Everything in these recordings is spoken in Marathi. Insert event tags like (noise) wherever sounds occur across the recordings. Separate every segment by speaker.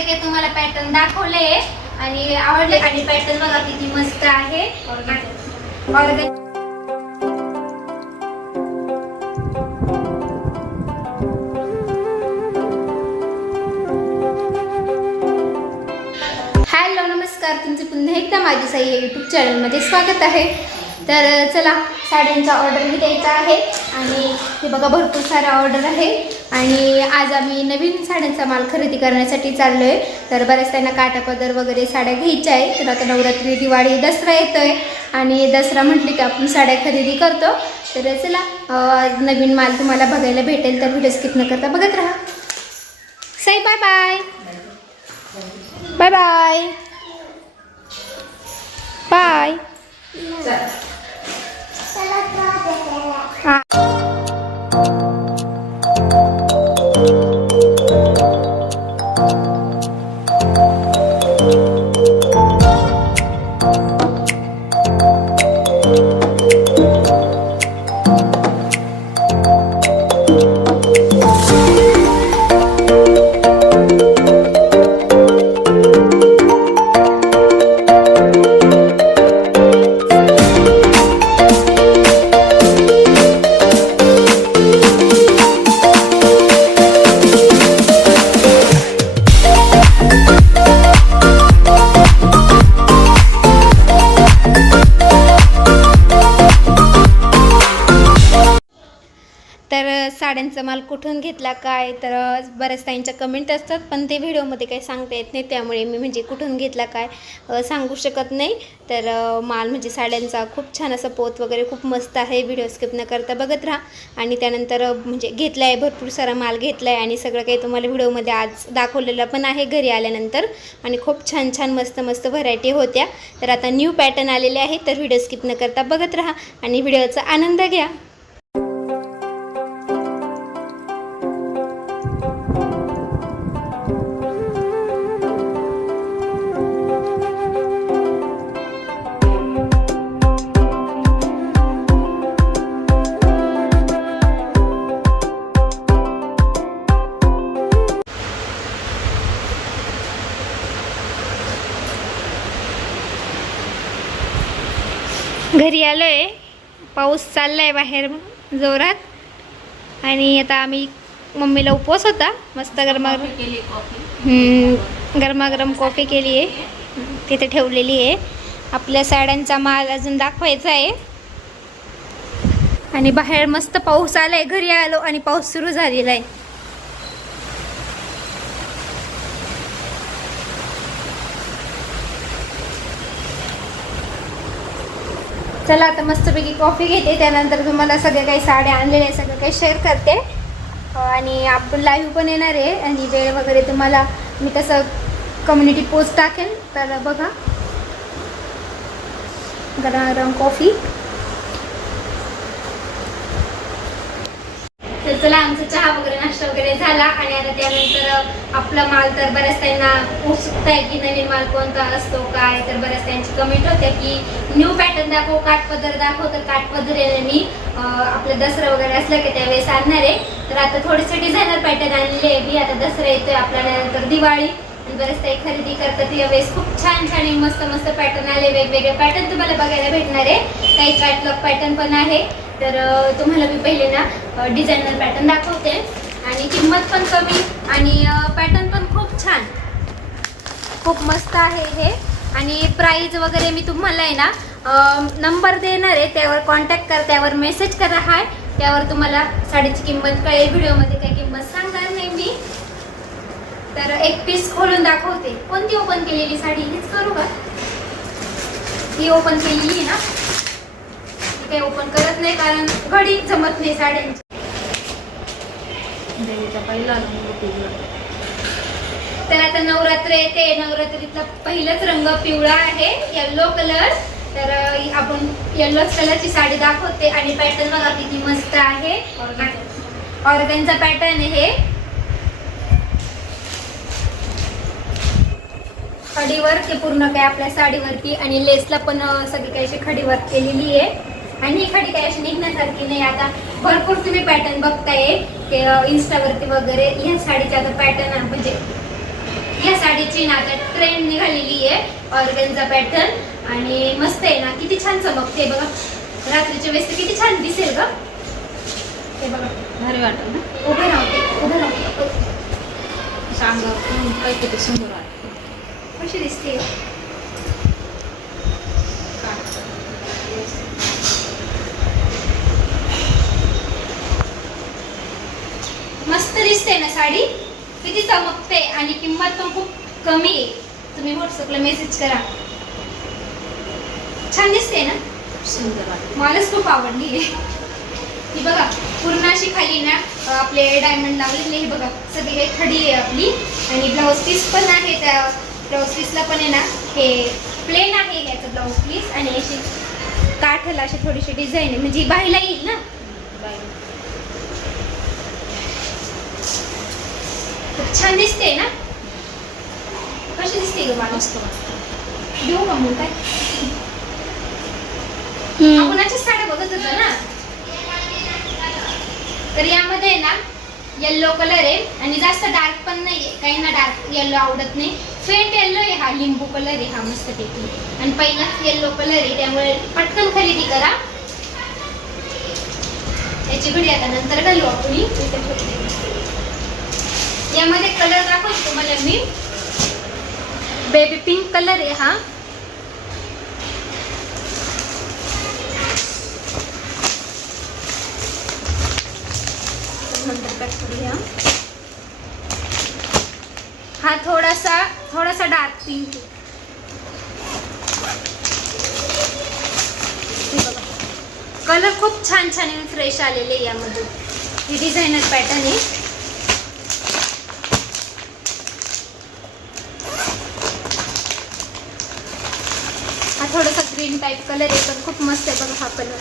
Speaker 1: सगळे काही तुम्हाला पॅटर्न दाखवले आणि आवडले आणि पॅटर्न बघा किती मस्त आहे. ऑर्गन हॅलो नमस्कार. तुमचे पुन्हा एकदा माझी साई या यूट्यूब चॅनलमध्ये स्वागत आहे. तर चला साड्यांचा ऑर्डर द्यायचा आहे. आणि हे बघा भरपूर सारा ऑर्डर आहे. आणि आज आम्ही नवीन साड्यांचा माल खरेदी करण्यासाठी चाललो आहे तर बऱ्याच त्यांना काटापदर वगैरे साड्या घ्यायच्या आहे तर आता नवरात्री दिवाळी दसरा येतोय. आणि दसरा म्हटली की आपण साड्या खरेदी करतो. तर चला नवीन माल तुम्हाला बघायला भेटेल तर व्हिडिओ स्किप न करता बघत राहा. Sai bye bye bye bye bye हा. त्यांचा माल कुठून घेतला काय? तर बऱ्याच ताईंच्या कमेंट असतात पण ते व्हिडिओमध्ये काही सांगता येत नाही त्यामुळे मी म्हणजे कुठून घेतला काय सांगू शकत नाही. तर माल म्हणजे साड्यांचा खूप छान असं पोत वगैरे खूप मस्त आहे व्हिडिओ स्किप न करता बघत राहा. आणि त्यानंतर म्हणजे घेतला आहे भरपूर सारा माल घेतला आहे आणि सगळं काही तुम्हाला व्हिडिओमध्ये आज दाखवलेलं पण आहे घरी आल्यानंतर. आणि खूप छान छान मस्त मस्त व्हरायटी होत्या. तर आता न्यू पॅटर्न आलेले आहे तर व्हिडिओ स्किप न करता बघत राहा आणि व्हिडिओचा आनंद घ्या. पाऊस चालला आहे बाहेर जोरात. आणि आता आम्ही मम्मीला उपवास होता. मस्त गरमागरम गरमागरम कॉफी केली आहे. तिथे ठेवलेली आहे. आपल्या साड्यांचा माल अजून दाखवायचा आहे. आणि बाहेर मस्त पाऊस आला आहे घरी आलो आणि पाऊस सुरू झालेला आहे. चला आता मस्तपैकी कॉफी घेते. त्यानंतर तुम्हाला सगळ्या काही साड्या आणलेल्या आहे सगळं काही शेअर करते. आणि आपण लाईव्ह पण येणार आहे. आणि वेळ वगैरे तुम्हाला मी तसं कम्युनिटी पोस्ट टाकेन. तर बघा. गरम गरम कॉफी तर चला आमचा चहा वगैरे नाश्ता वगैरे झाला आणि आता त्यानंतर आपला माल तर बऱ्याच त्यांना उत्सुकता आहे की नवीन माल कोणता असतो काय तर बऱ्याच त्यांची कमेंट होत्या की न्यू पॅटर्न दाखव काठपदर दाखव तर काठपदर आहे मी आपलं दसरा वगैरे असलं की त्यावेळेस आणणार आहे. तर आता थोडेसे डिझायनर पॅटर्न आणले मी. आता दसरा येतोय आपल्या नंतर दिवाळी. बरेच काही खरेदी करतात यावेळेस. खूप छान छान आणि मस्त मस्त पॅटर्न आले. वेगवेगळे पॅटर्न तुम्हाला बघायला भेटणार आहे. काही कॅटलॉग पॅटर्न पण आहे. तर तुम्हाला मी पहिले ना डिझायनर पॅटर्न दाखवते. आणि किंमत पण कमी आणि पॅटर्न पण खूप छान. खूप मस्त आहे हे. आणि प्राईज वगैरे मी तुम्हाला आहे ना नंबर देणार आहे. त्यावर कॉन्टॅक्ट कर त्यावर मेसेज करा हाय. त्यावर तुम्हाला साडीची किंमत कळेल. व्हिडिओमध्ये काही किंमत सांगणार नाही मी. तर एक पीस खोलून दाखवते. कोणती ओपन केलेली साडी? हीच करू का? ही ओपन केलेली आहे ना? काही ओपन करत नाही कारण घडी जमत नाही साड्यांची. तर आता नवरात्र येते नवरात्रीतला पहिलाच रंग पिवळा आहे येल्लो कलर तर आपण येल्लोच कलरची साडी दाखवते आणि पॅटर्न बघा किती मस्त आहे. ऑर्गनचा पॅटर्न हे खडी वर्क आहे पूर्ण काय आपल्या साडीवरती आणि लेसला पण सगळी काही अशी खडी वर्क केलेली आहे. आणि खडी काही अशी निघण्यासारखी नाही. आता भरपूर तुम्ही पॅटर्न बघताय ते इन्स्टावरती वगैरे. ह्या साडीचे आता पॅटर्न म्हणजे ह्या साडी साड्याची ना आता ट्रेंड निघालेली आहे ऑर्गनचा पॅटर्न आणि मस्त आहे ना. किती छान चमकते बघा. रात्रीच्या वेळेस किती छान दिसेल का हे बघा.
Speaker 2: भारी वाटत ना?
Speaker 1: उभं राहते उभं राहते
Speaker 2: काय किती वाटत
Speaker 1: कशी दिसते? मस्त दिसते ना साडी? किती चमकते आणि किंमत पण खूप कमी आहे. तुम्ही व्हॉट्सअपला मेसेज करा. छान दिसते ना?
Speaker 2: सुंदर
Speaker 1: मलाच खूप आवडली ही. बघा पूर्ण अशी खाली ना आपले डायमंड लावलेले हे बघा. सगळी काही खडी आहे आपली. आणि ब्लाऊज पीस पण आहे त्या ब्लाऊज पीसला पण आहे ना हे प्लेन आहे ह्याचं ब्लाऊज पीस आणि अशी काठाला अशी थोडीशी डिझाईन आहे. म्हणजे बाहेरला येईल ना? खूप छान दिसते ना? कशी दिसते ग मला
Speaker 2: मस्त? वाटत
Speaker 1: देऊ का मग काय? आपण अशाच साड्या बघत होतो ना? तर यामध्ये ना येल्लो कलर आहे आणि जास्त डार्क पण नाहीये. काहींना डार्क येल्लो आवडत नाही. फेंट येल्लो आहे हा लिंबू कलर आहे हा मस्त पैकी. आणि पहिलाच येल्लो कलर आहे त्यामुळे पटकन खरेदी करा. याची घडी आता नंतर घालू आपण इथे ठेवते. यामध्ये कलर आहे मी बेबी पिंक कलर आहे हा. नंतर हा थोडासा थोडासा डार्क पिंक कलर खूप छान छान आणि फ्रेश आलेले यामधून यामध्ये. ही डिझायनर पॅटर्न आहे हा थोडासा ग्रीन टाईप कलर आहे पण खूप मस्त आहे बघा हा कलर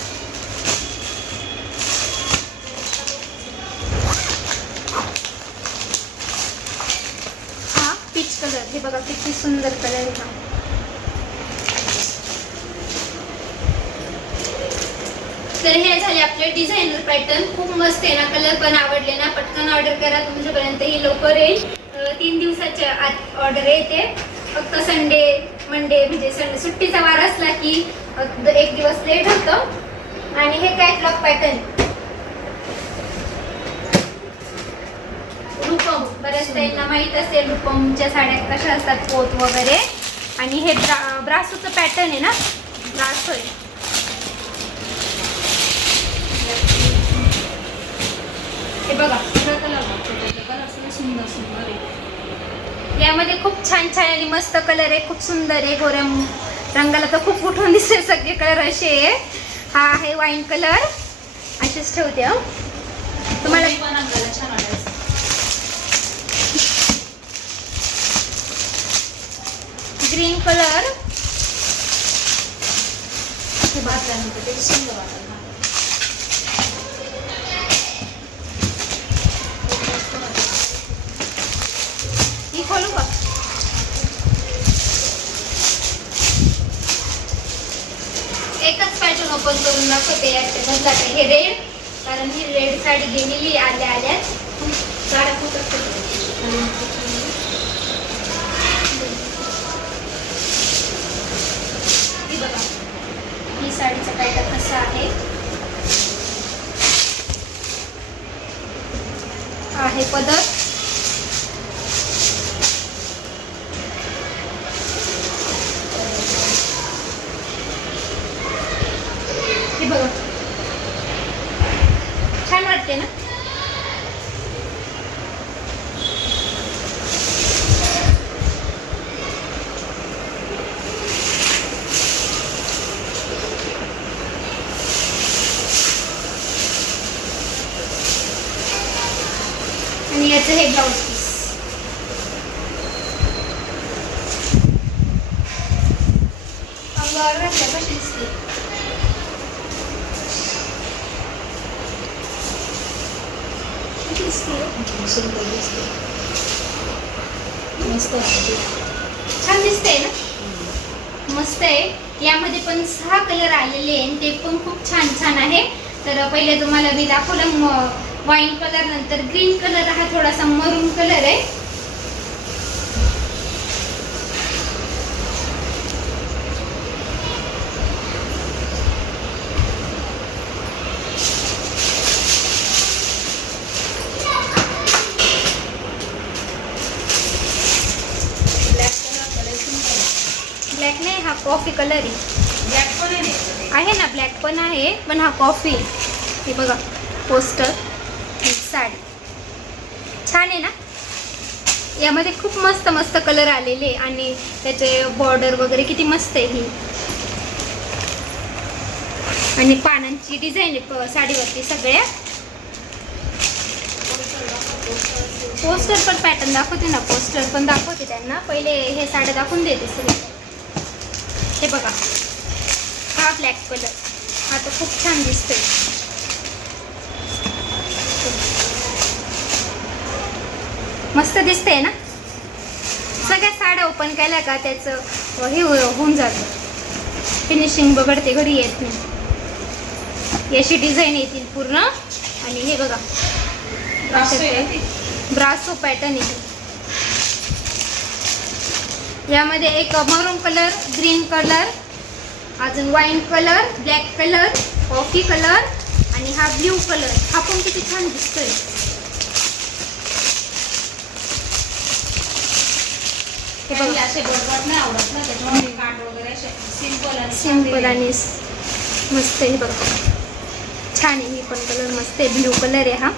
Speaker 1: हा पीच कलर हे बघा किती सुंदर कलर आहे हा. तर हे झाले आपले डिझायनर पॅटर्न खूप मस्त आहे ना कलर पण आवडले ना. पटकन ऑर्डर करा तुमच्यापर्यंत. ही लवकर येईल. तीन दिवसाच्या आत ऑर्डर येते फक्त संडे मंडे म्हणजे संडे सुट्टीचा वार असला की एक दिवस लेट होतं. आणि हे कॅटलॉग पॅटर्न रुपम. बऱ्याच त्यांना माहीत असेल रुपमच्या साड्या कशा असतात पोत वगैरे. आणि हे ब्रा ब्रासोचं पॅटर्न आहे ना? ब्रासो आहे हे बघा
Speaker 2: कलर सुंदर सुंदर आहे.
Speaker 1: यामध्ये खूप छान छान आणि मस्त कलर आहे खूप सुंदर आहे गोऱ्या रंगाला तर खूप उठून दिसेल सगळे कलर असे आहे. हा आहे वाईन कलर असेच ठेवते हं. तुम्हाला ग्रीन कलर
Speaker 2: हे सुंदर वाटत ना
Speaker 1: ही खोलू का एकच पॅटर्न ओपन करून दाखवते याच्या ते हे रेड कारण ही रेड साडी गेलेली आल्या आल्याच साड्या खूप बघा ही साडीचा पॅटर्न कसा आहे? पदक आहे पदर हे बघा छान वाटते ना आणि याचं हे ब्लाऊज पीस अंगावर घातल्या कशी दिसते कशी दिसते हो?
Speaker 2: सुंदर दिसते मस्त
Speaker 1: छान दिसते ना? मस्त आहे. यामध्ये पण सहा कलर आलेले आहे ते पण खूप छान छान आहे. तर पहिले तुम्हाला मी दाखवलं वाईन कलर नंतर ग्रीन कलर हा थोडासा मरून कलर आहे. ब्लॅक नाही हा कॉफी कलर आहे.
Speaker 2: ब्लॅक पण आहे. ना
Speaker 1: ब्लॅक पण आहे पण हा कॉफी हे बघा पोस्टर साडी. छान आहे ना? यामध्ये खूप मस्त मस्त कलर आलेले आणि त्याचे बॉर्डर वगैरे किती मस्त आहे ही. आणि पानांची डिझाईन आहे साडीवरती सगळ्या. पोस्टर पण पॅटर्न दाखवते ना पोस्टर पण दाखवते त्यांना. पहिले हे साड्या दाखवून देते सगळे. हे बघा. हा ब्लॅक कलर हा तर खूप छान दिसतोय. मस्त दिसतंय ना? सगळ्या साड्या ओपन केल्या का त्याचं हे हो- होऊन जातं. फिनिशिंग बघडते घडी येत नाही. याची डिझाईन येतील पूर्ण. आणि हे बघा. ब्रासो पॅटर्न आहे यामध्ये एक मरून कलर ग्रीन कलर अजून wine colour black colour coffee colour आणि हा ब्ल्यू कलर हा पण किती छान दिसतोय. हे
Speaker 2: असे नाही आवडत ना काट वगैरे सिंपल आणि
Speaker 1: सिंपल आणि मस्त आहे हे बघा. छान आहे ही पण कलर मस्त आहे. ब्ल्यू कलर आहे हा.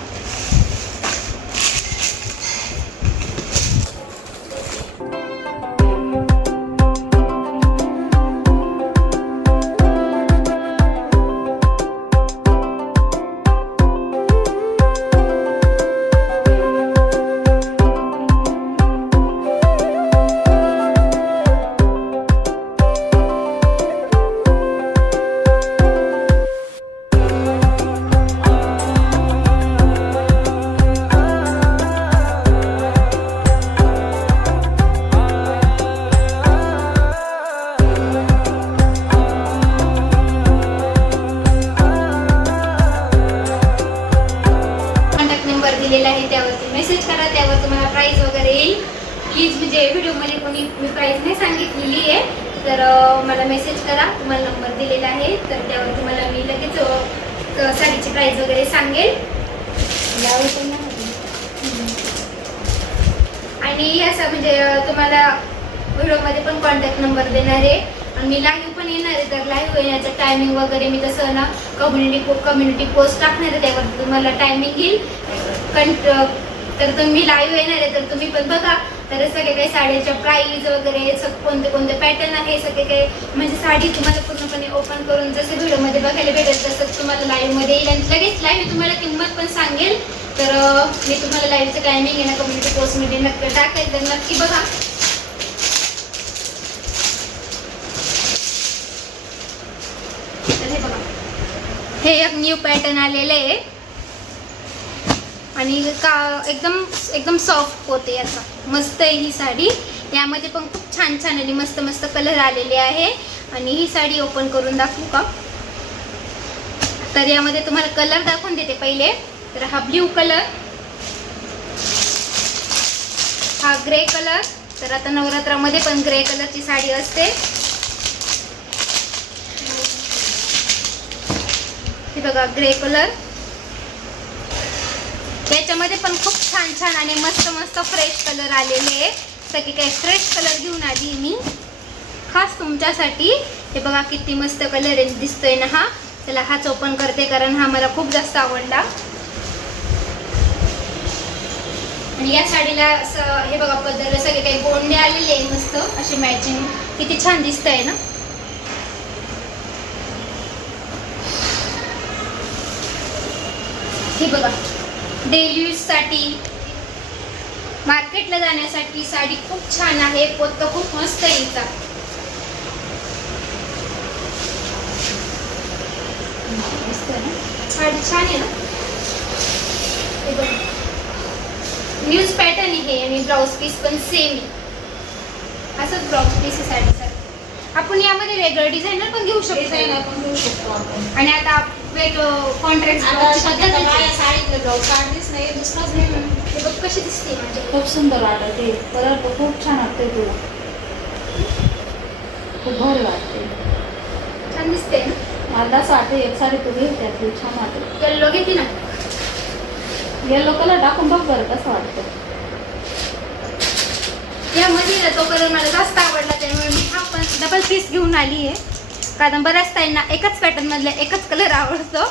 Speaker 1: कम्युनिटी पोस्ट टाकणार आहे त्यावर तुम्हाला टायमिंग येईल. कंट तर तुम्ही लाईव्ह येणार आहे तर तुम्ही पण बघा. तर सगळे काही साड्याच्या प्राईज वगैरे सग कोणते कोणते पॅटर्न आहे सगळे काही. म्हणजे साडी तुम्हाला पूर्णपणे ओपन करून जसं व्हिडिओमध्ये बघायला भेटेल तसंच तुम्हाला लाईव्हमध्ये येईल. आणि लगेच लाईव्ह तुम्हाला किंमत पण सांगेल. तर मी तुम्हाला लाईव्हचं टायमिंग आहे ना कम्युनिटी पोस्टमध्ये नक्की टाकेल तर नक्की बघा तर हे बघा हे एक न्यू पॅटर्न आलेलं आहे. आणि का एकदम एकदम सॉफ्ट होते याचा. मस्त आहे ही साडी. यामध्ये पण खूप छान छान आणि मस्त मस्त कलर आलेले आहे. आणि ही साडी ओपन करून दाखवू का? तर यामध्ये तुम्हाला कलर दाखवून देते पहिले. तर हा ब्ल्यू कलर हा ग्रे कलर तर आता नवरात्रामध्ये पण ग्रे कलरची साडी असते. बघा ग्रे कलर याच्यामध्ये पण खूप छान छान आणि मस्त मस्त फ्रेश कलर आलेले आहे सगळी काही फ्रेश कलर घेऊन आली मी. खास तुमच्यासाठी हे बघा किती मस्त कलर आहे दिसतोय ना हा? त्याला हाच ओपन करते कारण हा मला खूप जास्त आवडला. आणि या साडीला असं हे बघा पदर सगळे काही गोंडे आलेले आहे मस्त असे मॅचिंग किती छान दिसतंय ना? हे बघा. डेली यूजसाठी मार्केटला जाण्यासाठी साडी खूप छान आहे पोत खूप मस्त आहे
Speaker 2: ना?
Speaker 1: साडी छान आहे ना? हे बघा. न्यूज पॅटर्न आहे आणि ब्लाऊज पीस पण सेम आहे. असंच ब्लाऊज पीस आहे साडीसाठी आपण यामध्ये वेगळं डिझायनर पण घेऊ शकतो.
Speaker 2: आपण घेऊ शकतो
Speaker 1: आणि आता वेगळं कॉन्ट्रॅक्ट
Speaker 2: आता सध्या साडीतलं ब्लाऊज काढलीच नाही. दुसराच नाही
Speaker 1: हे बघ कशी दिसते
Speaker 2: खूप सुंदर वाटते कलर तर खूप छान वाटते तुला खूप भारी वाटते
Speaker 1: छान दिसते ना?
Speaker 2: मला असं वाटते एक साडी तू घे त्यातली छान वाटते
Speaker 1: येल्लो घेते ना?
Speaker 2: येलो कलर टाकून बघ बरं कसं वाटतं
Speaker 1: यामध्ये ना तो कलर मला जास्त आवडला त्यामुळे मी हा पण डबल पीस घेऊन आली आहे कारण बऱ्याच ताईंना एकच पॅटर्न मधला एकच कलर आवडतो.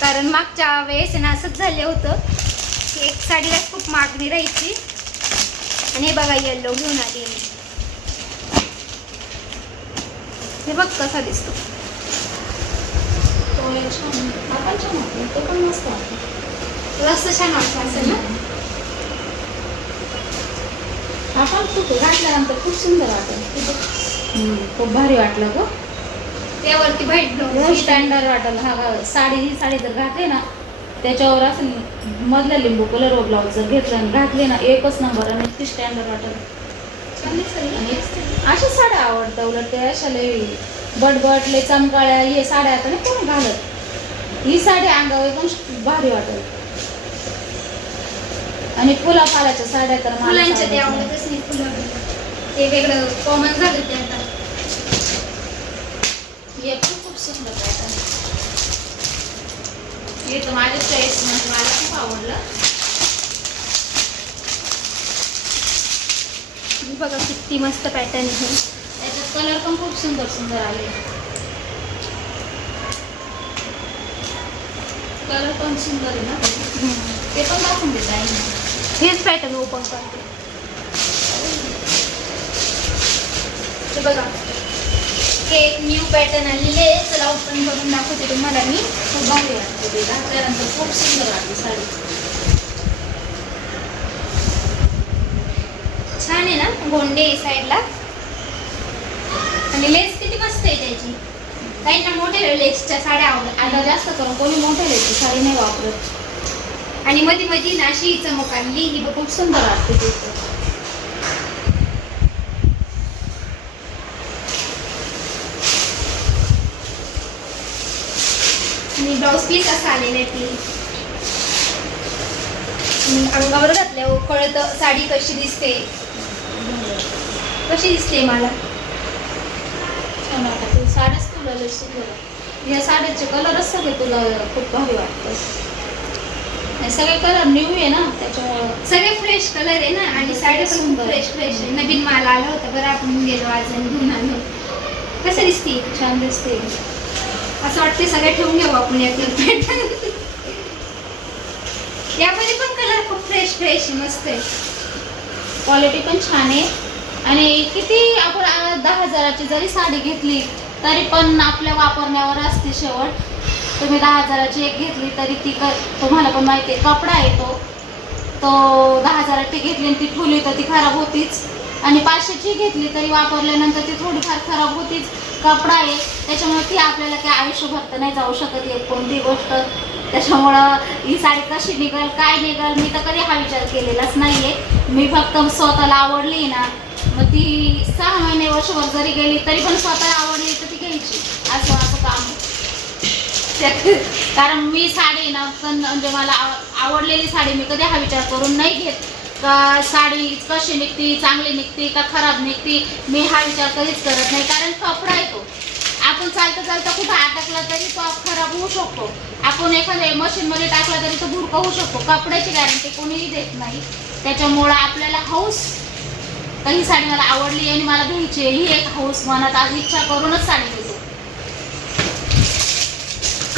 Speaker 1: कारण मागच्या वेळेस ना असंच झालं होतं की एक साडीला खूप मागणी राहायची. आणि हे बघा येल्लो घेऊन आली मी. हे बघ कसा दिसतो.
Speaker 2: छान वाटतो मस्त
Speaker 1: छान असेल ना?
Speaker 2: हा पण खूप घातल्यानंतर खूप सुंदर वाटेल. खूप भारी वाटलं ग.
Speaker 1: त्यावरती व्हाईट
Speaker 2: स्टँडर्ड वाटलं हा साडी ही साडी जर घातली ना त्याच्यावर असं मधला लिंबू कलर ब्लाऊज जर घेतला आणि घातली ना एकच नंबर आणि इतकी स्टँडर्ड वाटेल अशाच साड्या आवडतात उलट ते अशा लय बटबट लय चमकाळ्या हे साड्या आता नाही कोणी घालत. ही साडी अंगावर एकदम भारी वाटेल आणि फुला फालाच्या साड्या तर
Speaker 1: फुलांच्या ते. आवडतच नाही. फुलं ते वेगळं कॉमन झालं
Speaker 2: हे पण खूप सुंदर पॅटर्न हे तर माझ्या चॉईस म्हणजे मला खूप आवडलं.
Speaker 1: बघा किती मस्त पॅटर्न आहे.
Speaker 2: त्याच्यात कलर पण खूप सुंदर सुंदर आले. कलर पण सुंदर आहे ना? ते पण दाखवून देत आहे.
Speaker 1: हेच पॅटर्न ओपन करते. बघा. हे एक न्यू पॅटर्न आलेले आहे. चला ओपन करून दाखवते तुम्हाला मी.
Speaker 2: खूप भारी वाटते ते घातल्यानंतर खूप सुंदर वाटते साडी.
Speaker 1: छान आहे ना? गोंडे साईडला आणि लेस किती मस्त आहे त्याची. काही ना मोठे लेसच्या साड्या आवडत
Speaker 2: आता जास्त करून कोणी मोठ्या लेसची साडी नाही वापरत.
Speaker 1: आणि मध्ये मध्ये ना अशी चमक आणली ही बघ
Speaker 2: खूप सुंदर वाटते तिथं
Speaker 1: आणि ब्लाऊज पीस असा आलेला आहे आणि अंगावर घातल्यावर कळतं. साडी कशी दिसते. कशी दिसते मला?
Speaker 2: छान वाटते साड्याच तुला वाटते. या साड्याचे कलरच सगळे तुला खूप भारी वाटतात. हे सगळे कलर न्यू आहे ना त्याच्यामुळं.
Speaker 1: सगळे फ्रेश कलर आहे ना आणि साड्या पण. फ्रेश फ्रेश आहे. नवीन माल आला होता बरं आपण गेलो आज आणि घेऊन आलो कसं दिसते?
Speaker 2: छान दिसते.
Speaker 1: असं वाटते सगळे ठेवून घेऊ आपण यातील एक यामध्ये पण कलर खूप फ्रेश फ्रेश मस्त आहे.
Speaker 2: क्वालिटी पण छान आहे. आणि किती आपण दहा हजाराची जरी साडी घेतली तरी पण आपल्या वापरण्यावर असते शेवट. तुम्ही दहा हजाराची एक घेतली तरी ती क तुम्हाला पण माहिती आहे कपडा येतो तो. तो दहा हजाराची घेतली आणि ती ठेवली तर ती खराब होतीच. आणि पाचशेची घेतली तरी वापरल्यानंतर ती थोडीफार खराब होतीच. कपडा आहे त्याच्यामुळे ती आपल्याला काय आयुष्यभर तर नाही जाऊ शकत एक कोणती गोष्ट. त्याच्यामुळं ही साडी कशी निघल काय निघल मी तर कधी हा विचार केलेलाच नाहीये. मी फक्त स्वतःला आवडली ना मग ती सहा महिने वर्षभर जरी गेली तरी पण स्वतःला आवडली तर ती घ्यायची. असं असं काम त्यात- (laughs) कारण मी साडी ना पण म्हणजे मला आवडलेली साडी मी कधी हा विचार करून नाही घेत. का साडी कशी निघती चांगली निघती का खराब निघती मी हा विचार कधीच करत नाही. कारण कपडा येतो आपण चालता चालता कुठं अटकला तरी तो खराब होऊ शकतो. आपण एखाद्या मशीनमध्ये टाकला तरी तो भुरका होऊ शकतो. कपड्याची गॅरंटी कोणीही देत नाही. त्याच्यामुळं आपल्याला हौस काही साडी मला आवडली आणि मला घ्यायची आहे, ही एक हौस मनात आज इच्छा करूनच साडी घेतो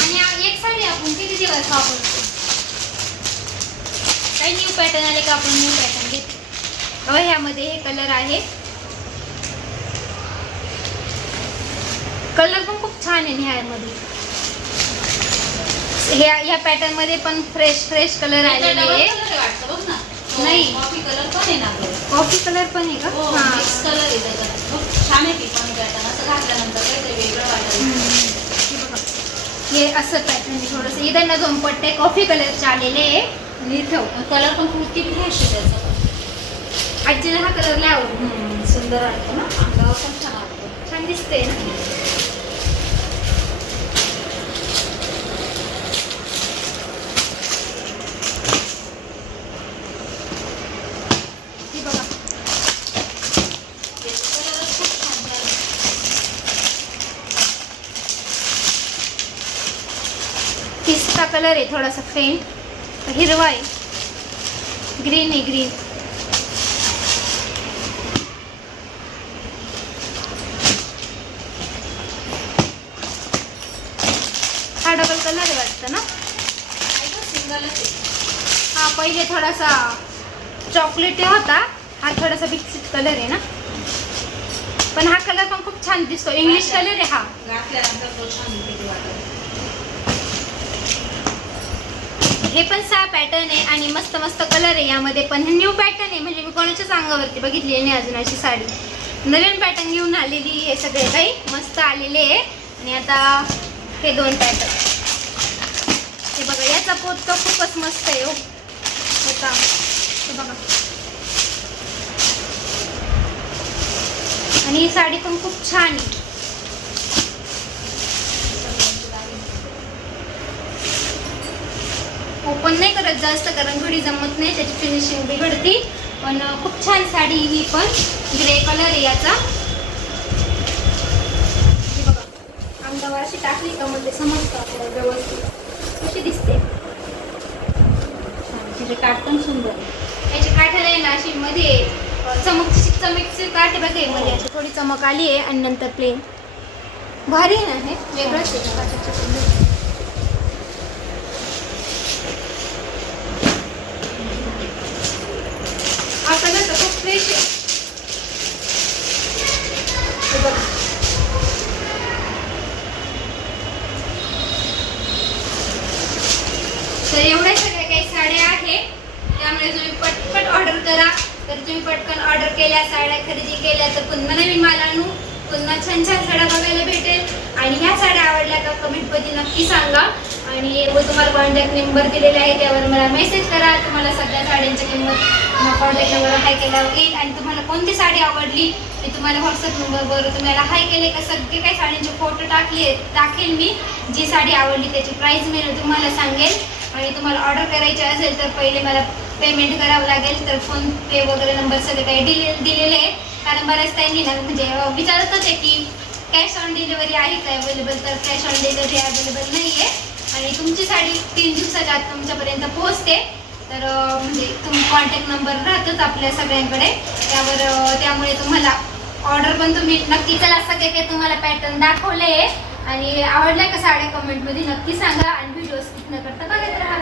Speaker 1: आणि एक साडी आपण किती दिवस वापरतो? काही न्यू पॅटर्न आले का आपण न्यू पॅटर्न घेतो अहो ह्यामध्ये हे कलर आहे. कलर पण खूप छान आहे ह्यामध्ये. ह्या ह्या पॅटर्नमध्ये पण फ्रेश फ्रेश कलर आलेले आहे.
Speaker 2: ना.
Speaker 1: नाही.
Speaker 2: कॉफी कलर पण आहे ना आपल्याला.
Speaker 1: कॉफी कलर पण आहे
Speaker 2: हो
Speaker 1: का
Speaker 2: मिक्स कलर आहे त्याच्यात. बघ, छान आहे ती पण पॅटर्न असं घातल्यानंतर काहीतरी वेगळं वाटेल
Speaker 1: हे. हे असं पॅटर्न थोडंसं. इथं ना दोन पट्टे कॉफी कलरचे आलेले आहे. आणि
Speaker 2: कलर पण खूप किती फ्रेश आहे त्याचा पण.
Speaker 1: आजीला हा कलर लय आवडतो.
Speaker 2: सुंदर वाटतं ना. अंगावर पण छान वाटतं.
Speaker 1: छान दिसते ना? हे पिस्ता कलर आहे थोडासा फेंट हिरवा आहे. ग्रीन आहे ग्रीन हा डबल कलर आहे वाटतं ना? हा पहिले थोडासा चॉकलेट होता. हा थोडासा विकसित कलर आहे ना? पण हा कलर पण खूप छान दिसतो. इंग्लिश कलर आहे हा. हे पण सहा पॅटर्न आहे आणि मस्त मस्त कलर आहे. यामध्ये पण न्यू पॅटर्न आहे. म्हणजे मी कोणाच्याच अंगावरती बघितली नाही अजून अशी साडी. नवीन पॅटर्न घेऊन आलेली हे सगळे काही मस्त आलेले आहे. आणि आता हे दोन पॅटर्न हे बघा याचा पोत तर खूपच मस्त आहे हो. होता बघा. आणि ही साडी पण खूप छान आहे. ओपन नाही करत जास्त कारण घडी जमत नाही त्याची फिनिशिंग बिघडती. पण खूप छान साडी ही पण. ग्रे कलर आहे याचा. बघा. अंगावर अशी टाकली का म्हणजे समजतं आपल्याला व्यवस्थित. कशी दिसते.
Speaker 2: तिचे काठ पण सुंदर आहे.
Speaker 1: याची काठाला आहे ना अशी मध्ये अं, चमकची चमकची काठ बघा मध्ये. अशी थोडी चमक आली आहे आणि नंतर प्लेन भारी आहे ना हे? वेगळंच आहे. हा कलर तर खूप फ्रेश आहे तर एवढ्या सगळ्या काही साड्या आहेत त्यामुळे तुम्ही पटपट ऑर्डर करा. तर तुम्ही पटकन ऑर्डर केल्या साड्या खरेदी केल्या तर पुन्हा नवीन माल आणू पुन्हा छान छान साड्या बघायला भेटेल आणि ह्या साड्या आवडल्या का कमेंटमध्ये नक्की सांगा. आणि व तुम्हाला कॉन्टॅक्ट नंबर दिलेला आहे त्यावर मला मेसेज करा. तुम्हाला सगळ्या साड्यांची किंमत कॉन्टॅक्ट नंबर हाय केला येईल आणि तुम्हाला कोणती साडी आवडली ते तुम्हाला व्हॉट्सअप नंबरवर तुम्हाला हाय केले का सगळे काही साड्यांचे फोटो टाकले टाकेल मी. जी साडी आवडली त्याची प्राईस मी तुम्हाला सांगेल. आणि तुम्हाला ऑर्डर करायची असेल तर पहिले मला पेमेंट करावं लागेल. तर फोन पे वगैरे नंबर सगळे काही दिले दिलेले आहे कारण बऱ्याच त्यांनी ना म्हणजे विचारतच आहे की कॅश ऑन डिलिव्हरी आहे का अवेलेबल तर कॅश ऑन डिलिव्हरी अवेलेबल नाही आहे आणि तुमची साडी तीन दिवसाच्या आत तुमच्यापर्यंत पोहोचते. तर म्हणजे तुम कॉन्टॅक्ट नंबर राहतोच आपल्या सगळ्यांकडे. त्यावर त्यामुळे तुम्हाला ऑर्डर पण तुम्ही नक्की चला सगळे काही तुम्हाला पॅटर्न दाखवले आणि आवडल्या का साड्या कमेंटमध्ये नक्की सांगा. आणि व्हिडिओ स्किप न करता बघत राहा.